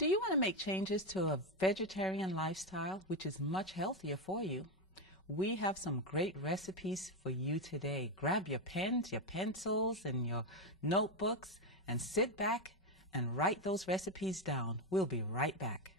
Do you want to make changes to a vegetarian lifestyle, which is much healthier for you? We have some great recipes for you today. Grab your pens, your pencils, and your notebooks, and sit back and write those recipes down. We'll be right back.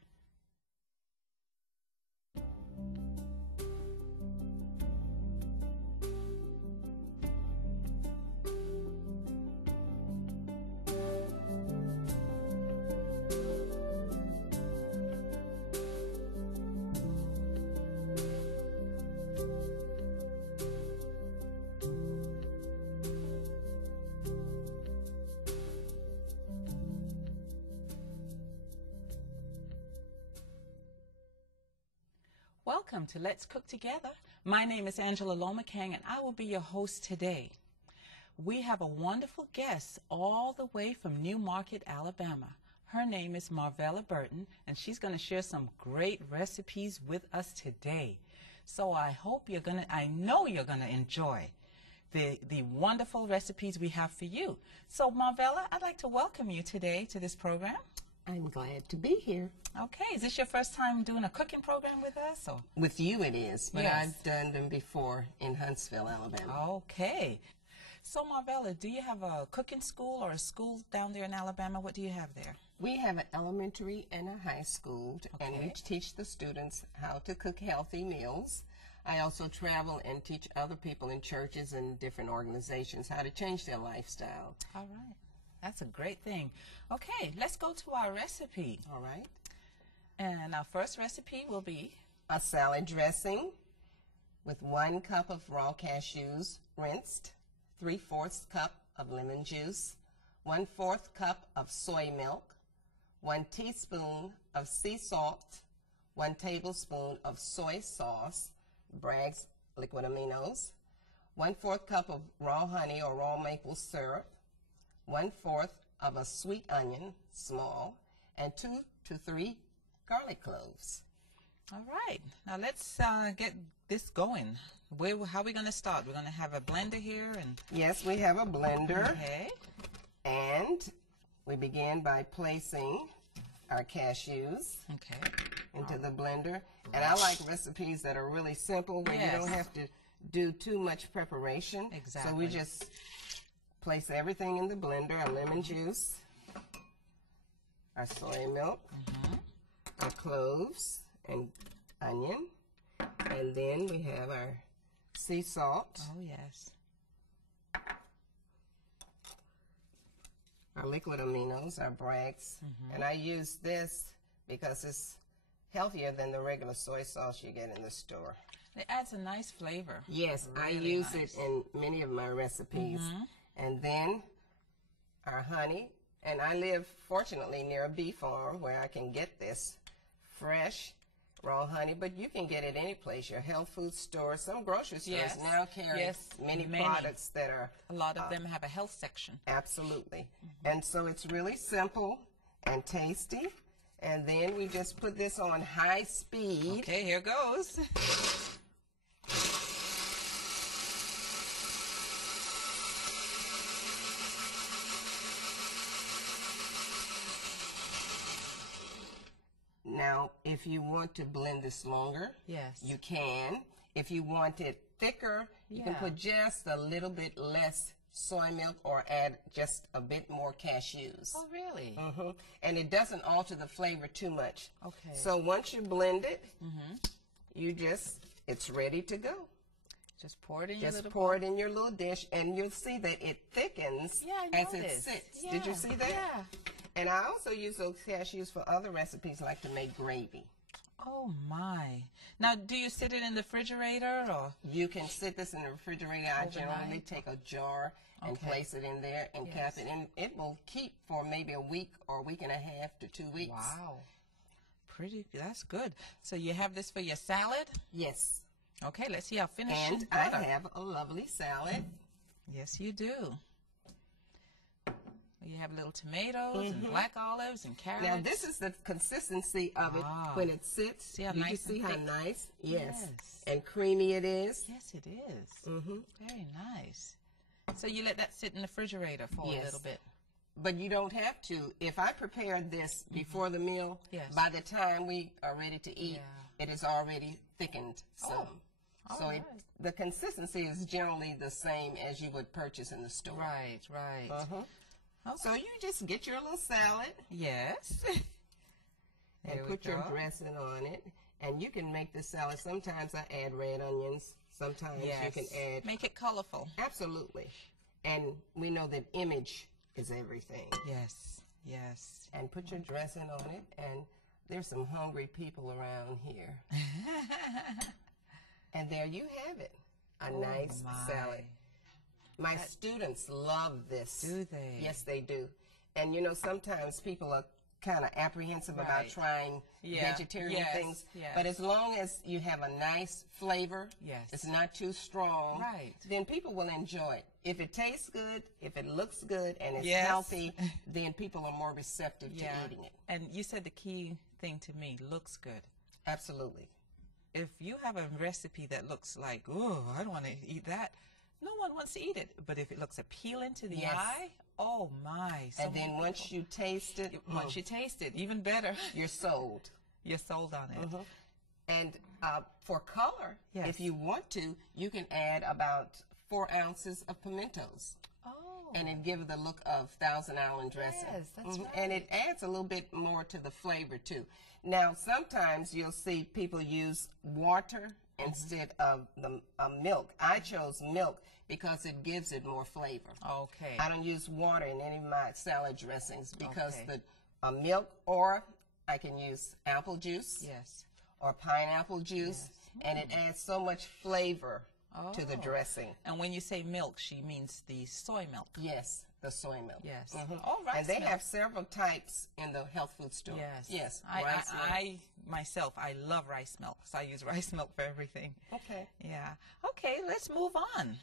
Welcome to Let's Cook Together. My name is Angela Lomakang, and I will be your host today. We have a wonderful guest all the way from New Market, Alabama. Her name is Marvella Burton, and she's going to share some great recipes with us today. So I know you're going to enjoy the wonderful recipes we have for you. So Marvella, I'd like to welcome you today to this program. I'm glad to be here. Okay, is this your first time doing a cooking program with us? Or? With you it is, but Yes. I've done them before in Huntsville, Alabama. Okay. So Marvella, do you have a cooking school or a school down there in Alabama? What do you have there? We have an elementary and a high school, and we Okay. teach the students how to cook healthy meals. I also travel and teach other people in churches and different organizations how to change their lifestyle. All right. That's a great thing. Okay, let's go to our recipe. All right. And our first recipe will be A salad dressing with 1 cup of raw cashews rinsed, 3/4 cup of lemon juice, 1/4 cup of soy milk, 1 teaspoon of sea salt, 1 tablespoon of soy sauce, Bragg's liquid aminos, 1/4 cup of raw honey or raw maple syrup, 1/4 of a sweet onion, small, and 2 to 3 garlic cloves. all right. Now let's get this going. How are we going to start? We're going to have a blender here, and Yes, we have a blender, okay. and we begin by placing our cashews Okay. into the blender. And I like recipes that are really simple, where you Yes. don't have to do too much preparation. So Exactly. we just place everything in the blender: our lemon juice, our soy milk, our cloves and onion, and then we have our sea salt, Oh yes. our liquid aminos, our Bragg's. And I use this because it's healthier than the regular soy sauce you get in the store. It adds a nice flavor. Yes, I Really use nice. it in many of my recipes. And then our honey. And I live, fortunately, near a bee farm where I can get this fresh raw honey, but you can get it any place, your health food store. Some grocery stores Yes. now carry Yes, many many. products that are A lot of them have a health section. absolutely. And so it's really simple and tasty. And then we just put this on high speed. Okay, here goes. Now, if you want to blend this longer, Yes. you can. If you want it thicker, you can Yeah. put just a little bit less soy milk or add just a bit more cashews. Oh really? And it doesn't alter the flavor too much. Okay. So once you blend it, it's ready to go. Just pour it in your Just little pour it in your little dish, and you'll see that it thickens Yeah, I as it noticed. sits. Yeah. Did you see that? Yeah. And I also use those cashews for other recipes, like to make gravy. Oh my. Now, do you sit it in the refrigerator or? You can sit this in the refrigerator. I generally Overnight? take a jar and Okay. place it in there and cap Yes. it, and it will keep for maybe a week or a week and a half to 2 weeks. Wow. That's good. So you have this for your salad? Yes. Okay, let's see how finished And I have a lovely salad. Yes, you do. You have little tomatoes and black olives and carrots. Now this is the consistency of it Wow. when it sits. See how you nice can see and how thick? nice? Yes. Yes. And creamy it is. Yes, it is. Very nice. So you let that sit in the refrigerator for a Yes. little bit. but you don't have to. If I prepared this before the meal, Yes. by the time we are ready to eat, it is already thickened some. So right. the consistency is generally the same as you would purchase in the store. Right, right. Okay. So you just get your little salad Yes. and There we put your go. dressing on it. And you can make the salad. Sometimes I add red onions. Sometimes Yes. you can add. Make it colorful. Absolutely. And we know that image is everything. Yes, yes. And put your dressing on it. And there's some hungry people around here. And there you have it. A nice my. salad. My students love this. Do they? Yes, they do. And you know, sometimes people are kind of apprehensive about Right. trying vegetarian Yes, things. yes. But as long as you have a nice flavor, Yes. it's not too strong, Right. then people will enjoy it. If it tastes good, if it looks good, and it's Yes. healthy, then people are more receptive to eating it. And you said the key thing to me, looks good. Absolutely. If you have a recipe that looks like, oh, I don't want to eat that, no one wants to eat it. But if it looks appealing to the Yes. eye, oh my. So And then many once people- you taste it, once you taste it, even better. you're sold. You're sold on it. And for color, Yes. if you want to, you can add about 4 ounces of pimentos. Oh. And it gives the look of Thousand Island dressing. Yes, that's And it adds a little bit more to the flavor, too. Now, sometimes you'll see people use water instead of the milk. I chose milk because it gives it more flavor. Okay. I don't use water in any of my salad dressings because Okay. the milk, or I can use apple juice Yes. or pineapple juice, and it adds so much flavor to the Oh. dressing. And when you say milk, she means the soy milk. Yes, the soy milk. Yes. Mhm. Oh, rice And they milk. have several types in the health food store. Yes. Yes. I rice milk. I myself, I love rice milk, so I use rice milk for everything. Okay. Yeah. Okay, let's move on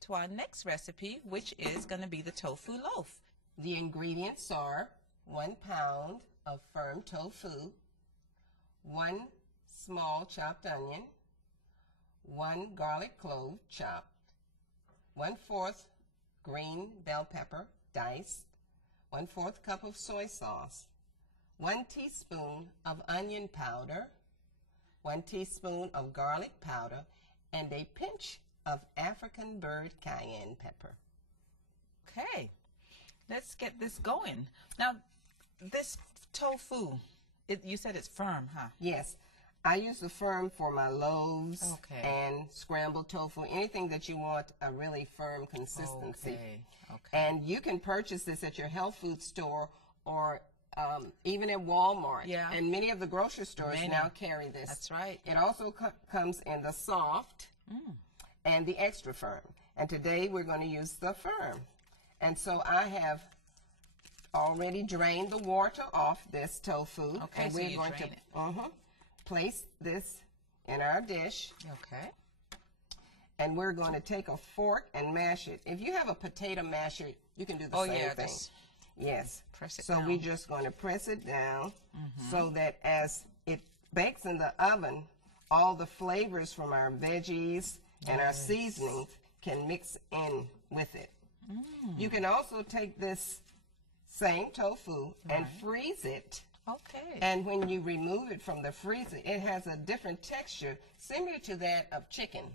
to our next recipe, which is going to be the tofu loaf. The ingredients are 1 pound of firm tofu, 1 small chopped onion, 1 garlic clove chopped, 1/4 green bell pepper diced, 1/4 cup of soy sauce, 1 teaspoon of onion powder, 1 teaspoon of garlic powder, and a pinch of African bird cayenne pepper. Okay, let's get this going. Now, this tofu, you said it's firm, huh? Yes, I use the firm for my loaves Okay. and scrambled tofu, anything that you want a really firm consistency. Okay, okay. And you can purchase this at your health food store or even at Walmart. Yeah. And many of the grocery stores Many. now carry this. That's right. It also comes in the soft and the extra firm. And today we're going to use the firm. And so I have already drained the water off this tofu. Okay, and so we're you going drain to place this in our dish. Okay. And we're going to take a fork and mash it. If you have a potato masher, you can do the same thing. just Yes. press it so down. we're just going to press it down so that as it bakes in the oven, all the flavors from our veggies and our seasonings can mix in with it. You can also take this same tofu and freeze it. Okay. And when you remove it from the freezer, it has a different texture similar to that of chicken.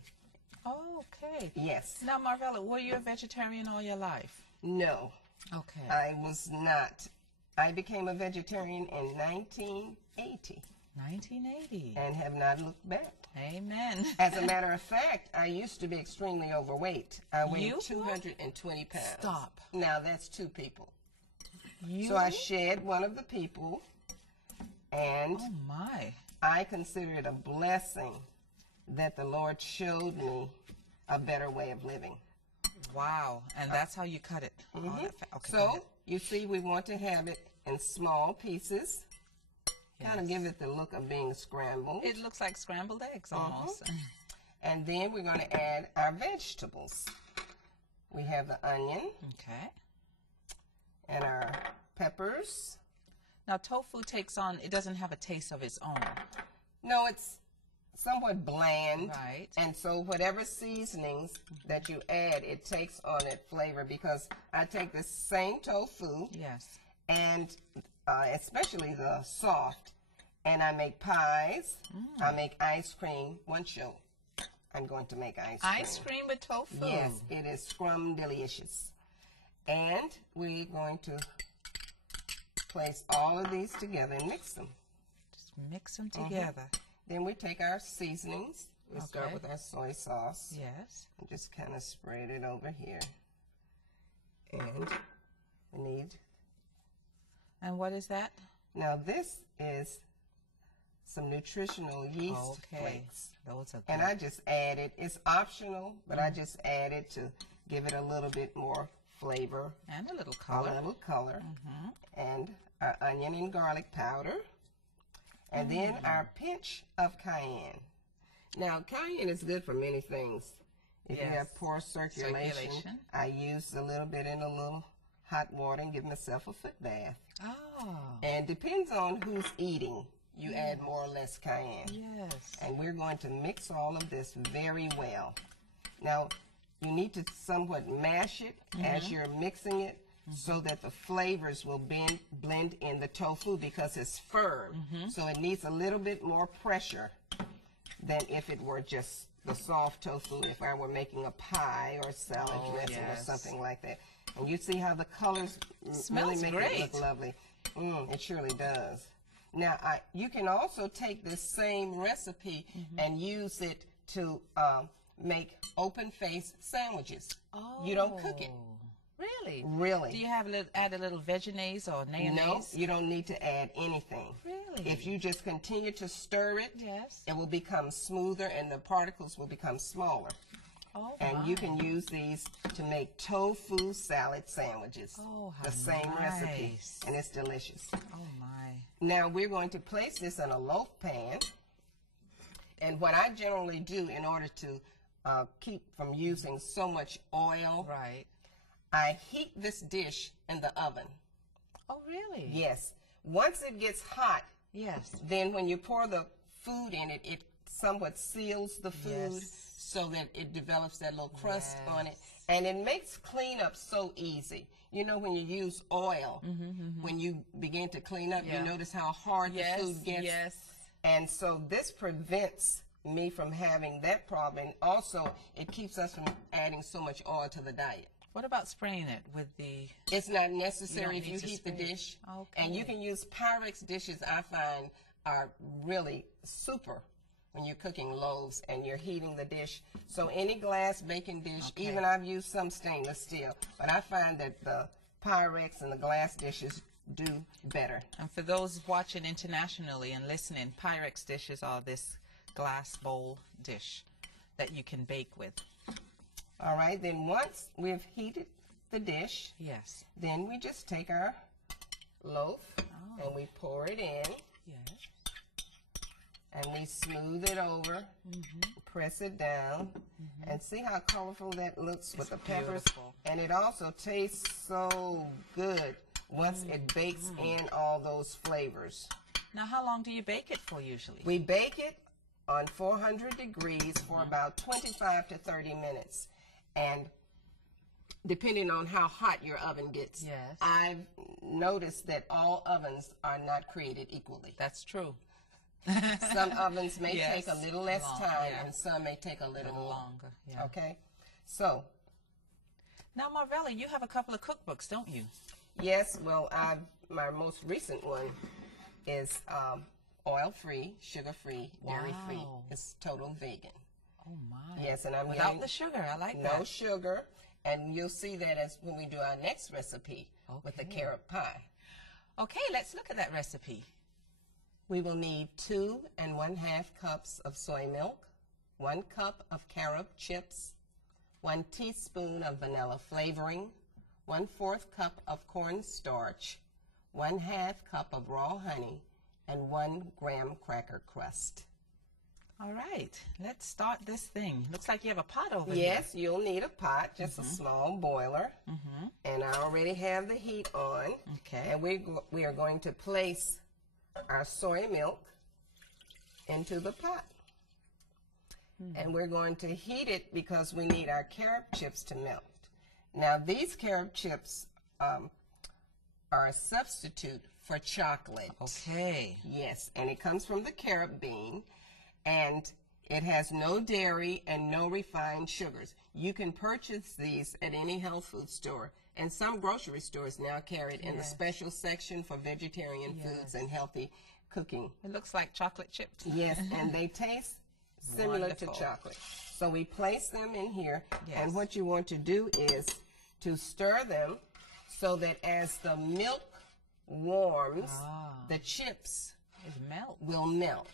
Okay. Yes. Now, Marvella, were you a vegetarian all your life? No. Okay. I was not. I became a vegetarian in 1980 1980. and have not looked back. Amen. As a matter of fact, I used to be extremely overweight. I weighed You? 220 pounds. Stop. Now that's 2 people. You? So I shed one of the people, and Oh, my. I consider it a blessing that the Lord showed me a better way of living. Wow. And that's how you cut it. All that fat. Okay, go So ahead. you see, we want to have it in small pieces. Kind of give it the look of being scrambled. It looks like scrambled eggs almost. And then we're going to add our vegetables. We have the onion Okay. and our peppers. Now, tofu takes on, it doesn't have a taste of its own. No, it's somewhat bland. Right. And so whatever seasonings that you add, it takes on that flavor, because I take the same tofu, Yes. and especially the soft, and I make pies. I make ice cream. One show, I'm going to make ice cream. Ice cream with tofu. Yes, it is scrum delicious. And we're going to place all of these together and mix them. Just mix them together. Then we take our seasonings. We start Okay. with our soy sauce. Yes. And just kind of spread it over here. And we need, And what is that? now this is some nutritional yeast flakes. Those are good. And I just added, it's optional, but I just added to give it a little bit more flavor, And a little a color. little color. And our onion and garlic powder. And then our pinch of cayenne. Now, cayenne is good for many things. If you Yes. have poor circulation, I use a little bit in a little hot water and give myself a foot bath. Oh, And depends on who's eating. You add more or less cayenne. yes. And we're going to mix all of this very well. Now, you need to somewhat mash it as you're mixing it, so that the flavors will blend in the tofu, because it's firm. So it needs a little bit more pressure than if it were just the soft tofu, if I were making a pie or salad dressing or yes. something like that. And you see how the colors really Smells make great. it look lovely. It surely does. Now, you can also take this same recipe and use it to make open-faced sandwiches. Oh. You don't cook it. Really? Really. Do you have add a little veggies or mayonnaise? No, you don't need to add anything. Really? If you just continue to stir it, Yes. it will become smoother and the particles will become smaller. Oh, And my. you can use these to make tofu salad sandwiches. Oh, how the same recipe. nice. And it's delicious. Oh, my. Now we're going to place this in a loaf pan. And what I generally do in order to keep from using so much oil, Right. I heat this dish in the oven. Oh, really? Yes. Once it gets hot, Yes. then when you pour the food in it, it somewhat seals the food Yes. so that it develops that little crust on it. Yes. And it makes cleanup so easy. You know, when you use oil, when you begin to clean up, Yeah. you notice how hard Yes. the food gets. Yes. And so this prevents me from having that problem. And also, it keeps us from adding so much oil to the diet. What about spraying it with the? It's not necessary You if don't you need to heat the spray it. dish. Okay. And you can use Pyrex dishes, I find, are really super when you're cooking loaves and you're heating the dish. So any glass baking dish, Okay. even I've used some stainless steel, but I find that the Pyrex and the glass dishes do better. And for those watching internationally and listening, Pyrex dishes are this glass bowl dish that you can bake with. All right, then once we've heated the dish, Yes. then we just take our loaf Oh. and we pour it in. Yes. And we smooth it over, press it down, and see how colorful that looks with the peppers. beautiful. And it also tastes so good once it bakes in all those flavors. Now, how long do you bake it for usually? We bake it on 400 degrees for about 25 to 30 minutes. And depending on how hot your oven gets, Yes. I've noticed that all ovens are not created equally. That's true. Some ovens may Yes. take a little less Long, time, yeah. and some may take a A little little more. longer. Yeah. Okay? So, Now, Marvella, you have a couple of cookbooks, don't you? yes, well, my most recent one is oil-free, sugar-free, dairy-free. Wow. It's total vegan. Oh my. Yes, and I'm Without getting the sugar. I like no that. sugar, and you'll see that as when we do our next recipe with the Okay. carrot pie. Okay, let's look at that recipe. We will need 2 1/2 cups of soy milk, 1 cup of carob chips, 1 teaspoon of vanilla flavoring, 1/4 cup of cornstarch, 1/2 cup of raw honey, and 1 graham cracker crust. All right, let's start this thing. Looks like you have a pot over Yes, you'll need a pot, just a small boiler, here. and I already have the heat on. Okay. And we are going to place our soy milk into the pot. And we're going to heat it because we need our carob chips to melt. Now, these carob chips are a substitute for chocolate. Okay. Yes, and it comes from the carob bean, and it has no dairy and no refined sugars. You can purchase these at any health food store, and some grocery stores now carry it in the special section for vegetarian foods and healthy cooking. It looks like chocolate chips. Yes, and they taste similar to chocolate. So we place them in here, and what you want to do is to stir them so that as the milk warms, the chips will melt.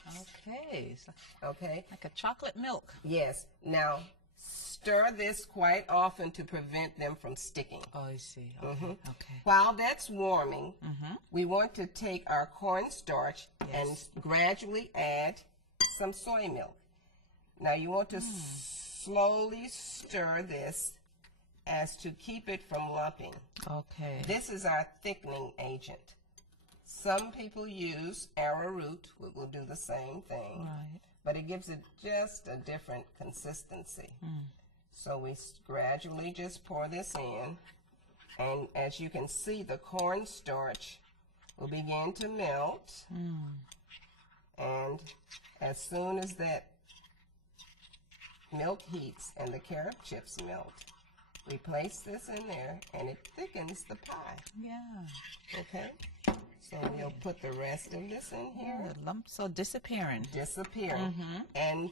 Okay. Okay? Like a chocolate milk. Yes. Now, stir this quite often to prevent them from sticking. Oh, I see. Okay. Okay. While that's warming, we want to take our cornstarch and gradually add some soy milk. Now, you want to slowly stir this as to keep it from lumping. Okay. This is our thickening agent. Some people use arrowroot, which will do the same thing, Right. but it gives it just a different consistency. So we gradually just pour this in, and as you can see, the cornstarch will begin to melt, and as soon as that milk heats and the carob chips melt, we place this in there, and it thickens the pie. Yeah. Okay? So we'll put the rest of this in here. The lumps are disappearing. And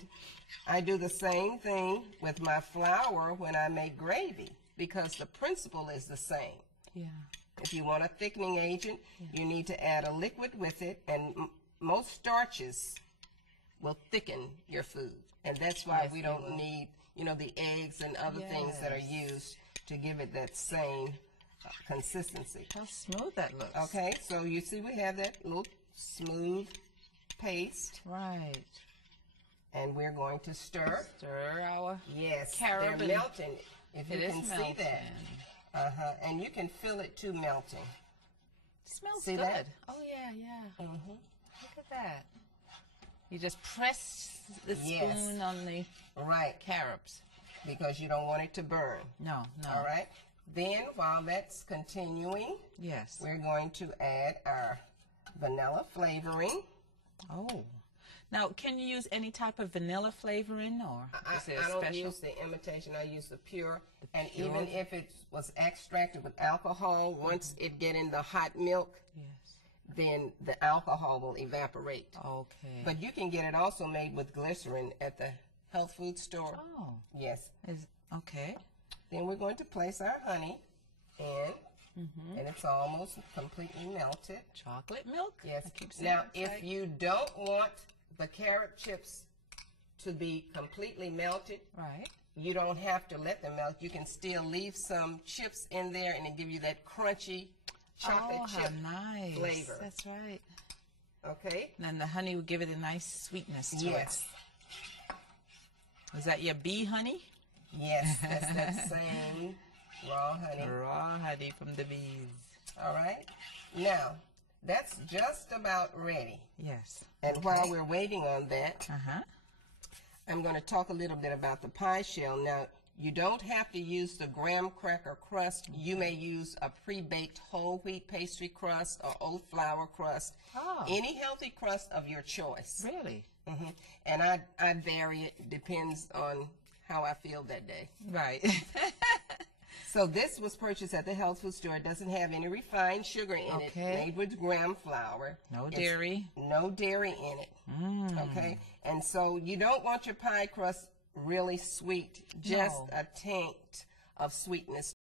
I do the same thing with my flour when I make gravy, because the principle is the same. Yeah. If you want a thickening agent, you need to add a liquid with it, and most starches will thicken your food. And that's why we don't need, you know, the eggs and other things that are used to give it that same consistency. How smooth that looks. Okay, so you see we have that little smooth paste. Right. And we're going to stir. Stir our Carob. They're melting, if you can see melting. that. And you can feel it too melting. Smells see good. That? Oh, yeah. Look at that. You just press the spoon on the carobs. Because you don't want it to burn. No. All right? Then, while that's continuing, we're going to add our vanilla flavoring. Oh. Now, can you use any type of vanilla flavoring, or is it I don't special? use the imitation. I use the pure. And even if it was extracted with alcohol, once it get in the hot milk, then the alcohol will evaporate. Okay. But you can get it also made with glycerin at the health food store. Oh. Yes. Okay. Then we're going to place our honey in, and it's almost completely melted. Chocolate milk? Yes. Now, if you don't want the carob chips to be completely melted, you don't have to let them melt. You can still leave some chips in there, and it give you that crunchy chocolate chip flavor. That's right. Okay. And then the honey will give it a nice sweetness to it. Is that your bee honey? Yes, that's that same raw honey. Raw honey from the bees. All right. Now, that's just about ready. Yes. And while we're waiting on that, I'm going to talk a little bit about the pie shell. Now, you don't have to use the graham cracker crust. You may use a pre-baked whole wheat pastry crust or oat flour crust. Any healthy crust of your choice. Really? And I vary it. Depends on how I feel that day. Right. So this was purchased at the health food store. It doesn't have any refined sugar in it. Made with graham flour. No dairy. No dairy in it. Okay? And so you don't want your pie crust really sweet. Just a taint of sweetness